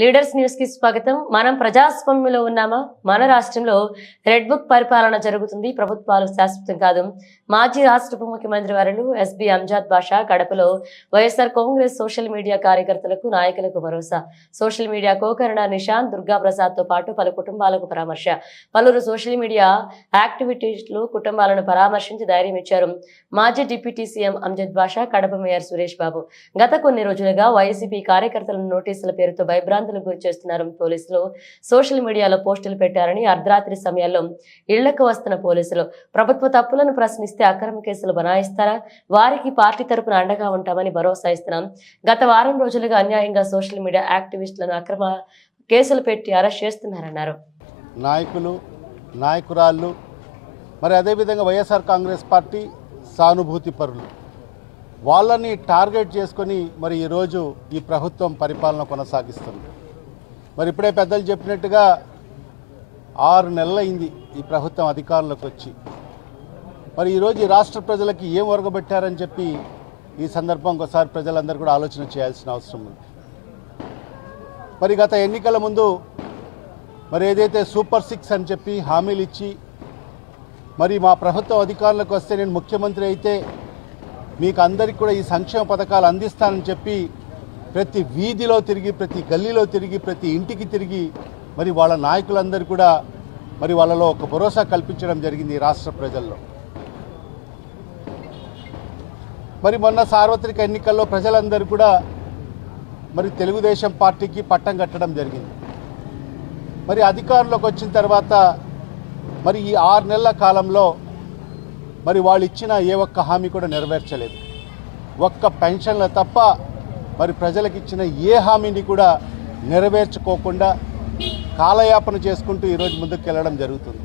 Leaders న్యూస్కి స్వాగతం. మనం ప్రజాస్వామ్యంలో ఉన్నామా? మన రాష్ట్రంలో రెడ్ బుక్ పరిపాలన జరుగుతుంది. ప్రభుత్వాలు శాశ్వతం కాదు. మాజీ రాష్ట్ర ఉప ముఖ్యమంత్రి వారు ఎస్బి అంజాద్ బాషా కడపలో వైఎస్ఆర్ కాంగ్రెస్ సోషల్ మీడియా కార్యకర్తలకు నాయకులకు భరోసా. సోషల్ మీడియా కోకరణ నిశాంత్ దుర్గా ప్రసాద్తో పాటు పలు కుటుంబాలకు పరామర్శ. పలువురు సోషల్ మీడియా యాక్టివిటీస్లు కుటుంబాలను పరామర్శించి ధైర్యం ఇచ్చారు. మాజీ deputy CM Amjad Basha Kadapa mayor Suresh Babu. గత కొన్ని రోజులుగా వైసీపీ కార్యకర్తలను నోటీసుల పేరుతో భయభ్రాంతులకు గురి చేస్తున్నారు పోలీసులు. సోషల్ మీడియాలో పోస్టులు పెట్టారని అర్ధరాత్రి సమయాల్లో ఇళ్ళకు వస్తున్న పోలీసులు. ప్రభుత్వ తప్పులను ప్రశ్నిస్తే అక్రమ కేసులు బనాయిస్తారా? వారికి పార్టీ తరపున అండగా ఉంటామని భరోసా ఇస్తున్నాం. గత వారం రోజులుగా అన్యాయంగా సోషల్ మీడియా యాక్టివిస్టులను అక్రమ కేసులు పెట్టి అరెస్ట్ చేస్తున్నారన్నారు. నాయకులు నాయకురాళ్ళు మరి అదేవిధంగా వైఎస్ఆర్ కాంగ్రెస్ పార్టీ సానుభూతి పరులు. వాళ్ళని టార్గెట్ చేసుకొని మరి ఈరోజు ఈ ప్రభుత్వం పరిపాలన కొనసాగిస్తుంది. మరి ఇప్పుడే పెద్దలు చెప్పినట్టుగా ఆరు నెలలైంది ఈ ప్రభుత్వం అధికారంలోకి వచ్చి. మరి ఈరోజు ఈ రాష్ట్ర ప్రజలకి ఏం ఒరగబెట్టారని చెప్పి ఈ సందర్భం ఒకసారి ప్రజలందరూ కూడా ఆలోచన చేయాల్సిన అవసరం ఉంది. మరి గత ఎన్నికల ముందు మరి ఏదైతే సూపర్ సిక్స్ అని చెప్పి హామీలు ఇచ్చి మరి మా ప్రభుత్వం అధికారులకు వస్తే నేను ముఖ్యమంత్రి అయితే మీకు అందరికీ కూడా ఈ సంక్షేమ పథకాలు అందిస్తానని చెప్పి ప్రతి వీధిలో తిరిగి ప్రతి గల్లీలో తిరిగి ప్రతి ఇంటికి తిరిగి మరి వాళ్ళ నాయకులందరూ కూడా మరి వాళ్ళలో ఒక భరోసా కల్పించడం జరిగింది రాష్ట్ర ప్రజల్లో. మరి మొన్న సార్వత్రిక ఎన్నికల్లో ప్రజలందరూ కూడా మరి తెలుగుదేశం పార్టీకి పట్టం కట్టడం జరిగింది. మరి అధికారంలోకి వచ్చిన తర్వాత మరి ఈ ఆరు నెలల కాలంలో మరి వాళ్ళు ఇచ్చిన ఏ ఒక్క హామీ కూడా నెరవేర్చలేదు. ఒక్క పెన్షన్ల తప్ప మరి ప్రజలకు ఇచ్చిన ఏ హామీని కూడా నెరవేర్చుకోకుండా కాలయాపన చేసుకుంటూ ఈరోజు ముందుకు వెళ్ళడం జరుగుతుంది.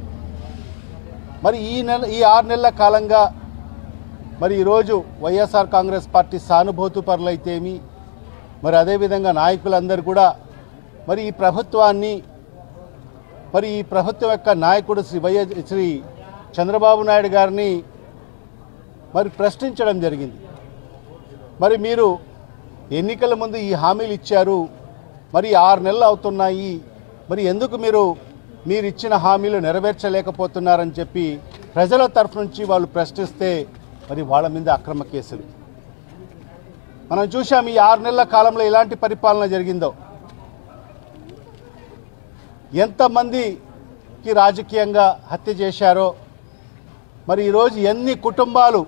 మరి ఈ నెల ఈ ఆరు నెలల కాలంగా మరి ఈరోజు వైఎస్ఆర్ కాంగ్రెస్ పార్టీ సానుభూతి పరులైతేమి మరి అదేవిధంగా నాయకులందరూ కూడా మరి ఈ ప్రభుత్వాన్ని మరి ఈ ప్రభుత్వం యొక్క నాయకుడు శ్రీ వైఎస్ శ్రీ చంద్రబాబు నాయుడు గారిని మరి ప్రశ్నించడం జరిగింది. మరి మీరు ఎన్నికల ముందు ఈ హామీలు ఇచ్చారు. మరి ఆరు నెలలు అవుతున్నాయి. మరి ఎందుకు మీరు మీరు ఇచ్చిన హామీలు నెరవేర్చలేకపోతున్నారని చెప్పి ప్రజల తరఫు నుంచి వాళ్ళు ప్రశ్నిస్తే మరి వాళ్ళ మీద అక్రమ కేసులు. మనం చూసాం ఈ ఆరు నెలల కాలంలో ఎలాంటి పరిపాలన జరిగిందో. ఎంతమందికి రాజకీయంగా హత్య చేశారో. మరి ఈరోజు ఎన్ని కుటుంబాలు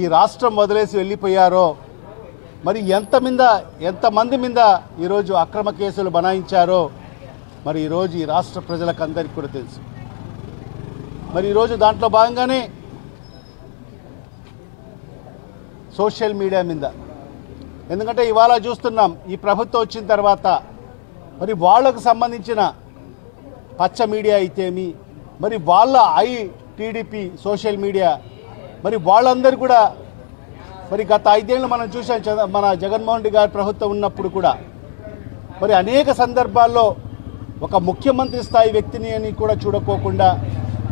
ఈ రాష్ట్రం వదిలేసి వెళ్ళిపోయారో? మరి ఎంత మీద ఎంతమంది మీద ఈరోజు అక్రమ కేసులు బనాయించారో? మరి ఈరోజు ఈ రాష్ట్ర ప్రజలకు అందరికీ కూడా తెలుసు. మరి ఈరోజు దాంట్లో భాగంగానే సోషల్ మీడియా మీద. ఎందుకంటే ఇవాళ చూస్తున్నాం ఈ ప్రభుత్వం వచ్చిన తర్వాత మరి వాళ్ళకు సంబంధించిన పచ్చ మీడియా అయితేమి మరి వాళ్ళ ఐ టీడీపీ సోషల్ మీడియా మరి వాళ్ళందరూ కూడా మరి గత ఐదేళ్ళు మనం చూసాం మన జగన్మోహన్ రెడ్డి గారి ప్రభుత్వం ఉన్నప్పుడు కూడా మరి అనేక సందర్భాల్లో ఒక ముఖ్యమంత్రి స్థాయి వ్యక్తిని అని కూడా చూడకోకుండా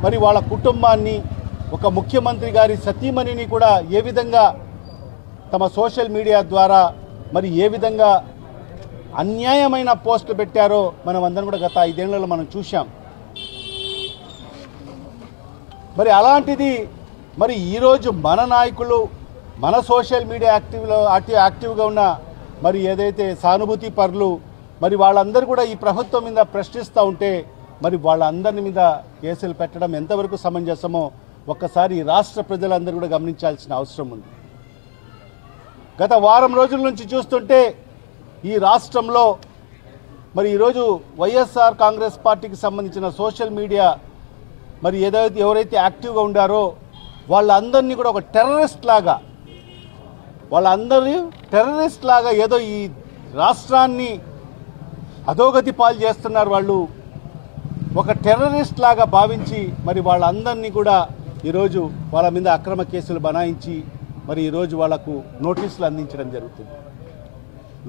మరి వాళ్ళ కుటుంబాన్ని ఒక ముఖ్యమంత్రి గారి సతీమణిని కూడా ఏ విధంగా తమ సోషల్ మీడియా ద్వారా మరి ఏ విధంగా అన్యాయమైన పోస్టులు పెట్టారో మనం అందరం కూడా గత ఐదేళ్ళలో మనం చూశాం. మరి అలాంటిది మరి ఈరోజు మన నాయకులు మన సోషల్ మీడియా యాక్టివ్లో యాక్టివ్ యాక్టివ్గా ఉన్న మరి ఏదైతే సానుభూతి పరులు మరి వాళ్ళందరూ కూడా ఈ ప్రభుత్వం మీద ప్రశ్నిస్తూ ఉంటే మరి వాళ్ళందరి మీద కేసులు పెట్టడం ఎంతవరకు సమంజసమో ఒక్కసారి రాష్ట్ర ప్రజలందరూ కూడా గమనించాల్సిన అవసరం ఉంది. గత వారం రోజుల నుంచి చూస్తుంటే ఈ రాష్ట్రంలో మరి ఈరోజు వైఎస్ఆర్ కాంగ్రెస్ పార్టీకి సంబంధించిన సోషల్ మీడియా మరి ఏదైతే ఎవరైతే యాక్టివ్గా ఉండారో వాళ్ళందరినీ కూడా ఒక టెర్రరిస్ట్ లాగా వాళ్ళందరినీ టెర్రరిస్ట్ లాగా ఏదో ఈ రాష్ట్రాన్ని అధోగతి పాలు చేస్తున్నారు వాళ్ళు. ఒక టెర్రరిస్ట్ లాగా భావించి మరి వాళ్ళందరినీ కూడా ఈరోజు వాళ్ళ మీద అక్రమ కేసులు బనాయించి మరి ఈరోజు వాళ్ళకు నోటీసులు అందించడం జరుగుతుంది.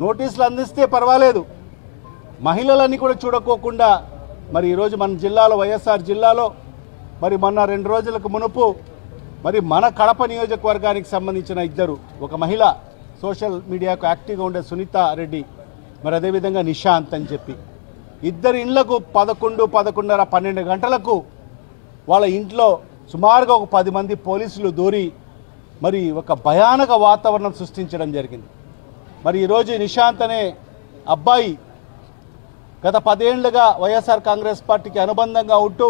నోటీసులు అందిస్తే పర్వాలేదు. మహిళలని కూడా చూడకోకుండా మరి ఈరోజు మన జిల్లాలో వైఎస్ఆర్ జిల్లాలో మరి మొన్న రెండు రోజులకు మునుపు మరి మన కడప నియోజకవర్గానికి సంబంధించిన ఇద్దరు ఒక మహిళ సోషల్ మీడియాకు యాక్టివ్గా ఉండే సునీత రెడ్డి మరి అదేవిధంగా నిశాంత్ అని చెప్పి. ఇద్దరు ఇండ్లకు పదకొండు పదకొండున్నర పన్నెండు గంటలకు వాళ్ళ ఇంట్లో సుమారుగా ఒక పది మంది పోలీసులు దూరి మరి ఒక భయానక వాతావరణం సృష్టించడం జరిగింది. మరి ఈరోజు నిశాంత్ అనే అబ్బాయి గత పదేళ్ళుగా వైఎస్ఆర్ కాంగ్రెస్ పార్టీకి అనుబంధంగా ఉంటూ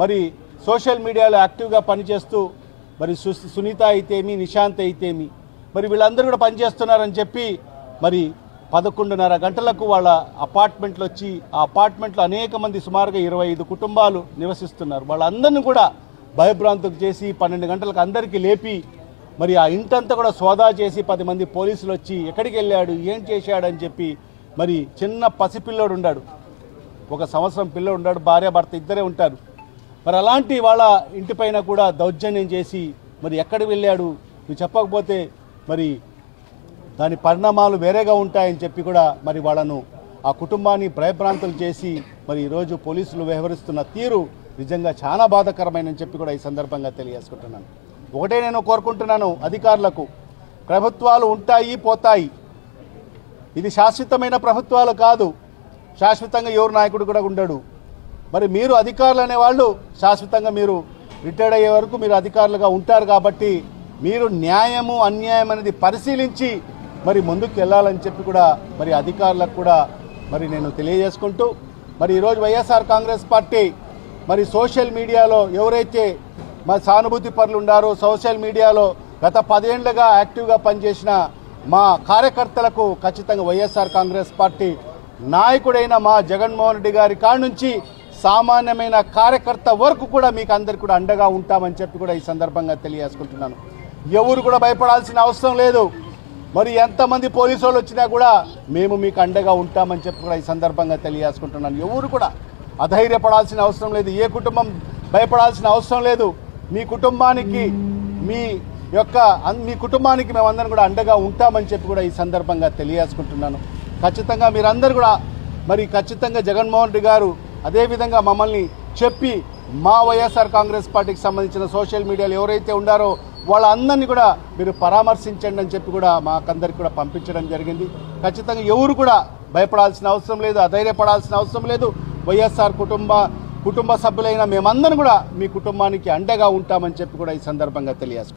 మరి సోషల్ మీడియాలో యాక్టివ్గా పనిచేస్తూ మరి సు సునీత అయితేమి నిశాంత్ అయితేమి మరి వీళ్ళందరూ కూడా పనిచేస్తున్నారని చెప్పి మరి పదకొండున్నర గంటలకు వాళ్ళ అపార్ట్మెంట్లు వచ్చి ఆ అపార్ట్మెంట్లో అనేక మంది సుమారుగా ఇరవై ఐదు కుటుంబాలు నివసిస్తున్నారు. వాళ్ళందరినీ కూడా భయభ్రాంతులకు చేసి పన్నెండు గంటలకు అందరికీ లేపి మరి ఆ ఇంటంతా కూడా సోదా చేసి పది మంది పోలీసులు వచ్చి ఎక్కడికి వెళ్ళాడు ఏం చేశాడు అని చెప్పి మరి చిన్న పసిపిల్లోడు ఉన్నాడు ఒక సంవత్సరం పిల్లోడు ఉన్నాడు భార్య భర్త ఇద్దరే ఉంటారు. మరి అలాంటి వాళ్ళ ఇంటిపైన కూడా దౌర్జన్యం చేసి మరి ఎక్కడికి వెళ్ళాడు? నువ్వు చెప్పకపోతే మరి దాని పరిణామాలు వేరేగా ఉంటాయని చెప్పి కూడా మరి వాళ్ళను ఆ కుటుంబాన్ని భయభ్రాంతులు చేసి మరి ఈరోజు పోలీసులు వ్యవహరిస్తున్న తీరు నిజంగా చాలా బాధాకరమైనని చెప్పి కూడా ఈ సందర్భంగా తెలియజేసుకుంటున్నాను. ఒకటే నేను కోరుకుంటున్నాను అధికారులకు ప్రభుత్వాలు ఉంటాయి పోతాయి. ఇది శాశ్వతమైన ప్రభుత్వాలు కాదు. శాశ్వతంగా ఎవరు నాయకుడు కూడా ఉండడు. మరి మీరు అధికారులు అనేవాళ్ళు శాశ్వతంగా మీరు రిటైర్డ్ అయ్యే వరకు మీరు అధికారులుగా ఉంటారు కాబట్టి మీరు న్యాయము అన్యాయం అనేది పరిశీలించి మరి ముందుకు వెళ్ళాలని చెప్పి కూడా మరి అధికారులకు కూడా మరి నేను తెలియజేసుకుంటూ మరి ఈరోజు వైఎస్ఆర్ కాంగ్రెస్ పార్టీ మరి సోషల్ మీడియాలో ఎవరైతే మా సానుభూతి పరులు ఉండారో సోషల్ మీడియాలో గత పదేళ్ళుగా యాక్టివ్గా పనిచేసిన మా కార్యకర్తలకు ఖచ్చితంగా వైఎస్ఆర్ కాంగ్రెస్ పార్టీ నాయకుడైన మా జగన్మోహన్ రెడ్డి గారి కాడ నుంచి సామాన్యమైన కార్యకర్త వరకు కూడా మీకు అందరికి కూడా అండగా ఉంటామని చెప్పి కూడా ఈ సందర్భంగా తెలియజేసుకుంటున్నాను. ఎవరు కూడా భయపడాల్సిన అవసరం లేదు. మరి ఎంతమంది పోలీసు వాళ్ళు వచ్చినా కూడా మేము మీకు అండగా ఉంటామని చెప్పి కూడా ఈ సందర్భంగా తెలియజేసుకుంటున్నాను. ఎవరు కూడా అధైర్యపడాల్సిన అవసరం లేదు. ఏ కుటుంబం భయపడాల్సిన అవసరం లేదు. మీ కుటుంబానికి మీ యొక్క అన్- మీ కుటుంబానికి మేమందరం కూడా అండగా ఉంటామని చెప్పి కూడా ఈ సందర్భంగా తెలియజేసుకుంటున్నాను. ఖచ్చితంగా మీరందరూ కూడా మరి ఖచ్చితంగా జగన్మోహన్ రెడ్డి గారు అదేవిధంగా మమ్మల్ని చెప్పి మా వైఎస్ఆర్ కాంగ్రెస్ పార్టీకి సంబంధించిన సోషల్ మీడియాలో ఎవరైతే ఉండారో వాళ్ళందరినీ కూడా మీరు పరామర్శించండి అని చెప్పి కూడా మాకందరికి కూడా పంపించడం జరిగింది. ఖచ్చితంగా ఎవరు కూడా భయపడాల్సిన అవసరం లేదు అధైర్యపడాల్సిన అవసరం లేదు. వైఎస్ఆర్ కుటుంబ కుటుంబ సభ్యులైన మేమందరం కూడా మీ కుటుంబానికి అండగా ఉంటామని చెప్పి కూడా ఈ సందర్భంగా తెలియజేసుకుంటాం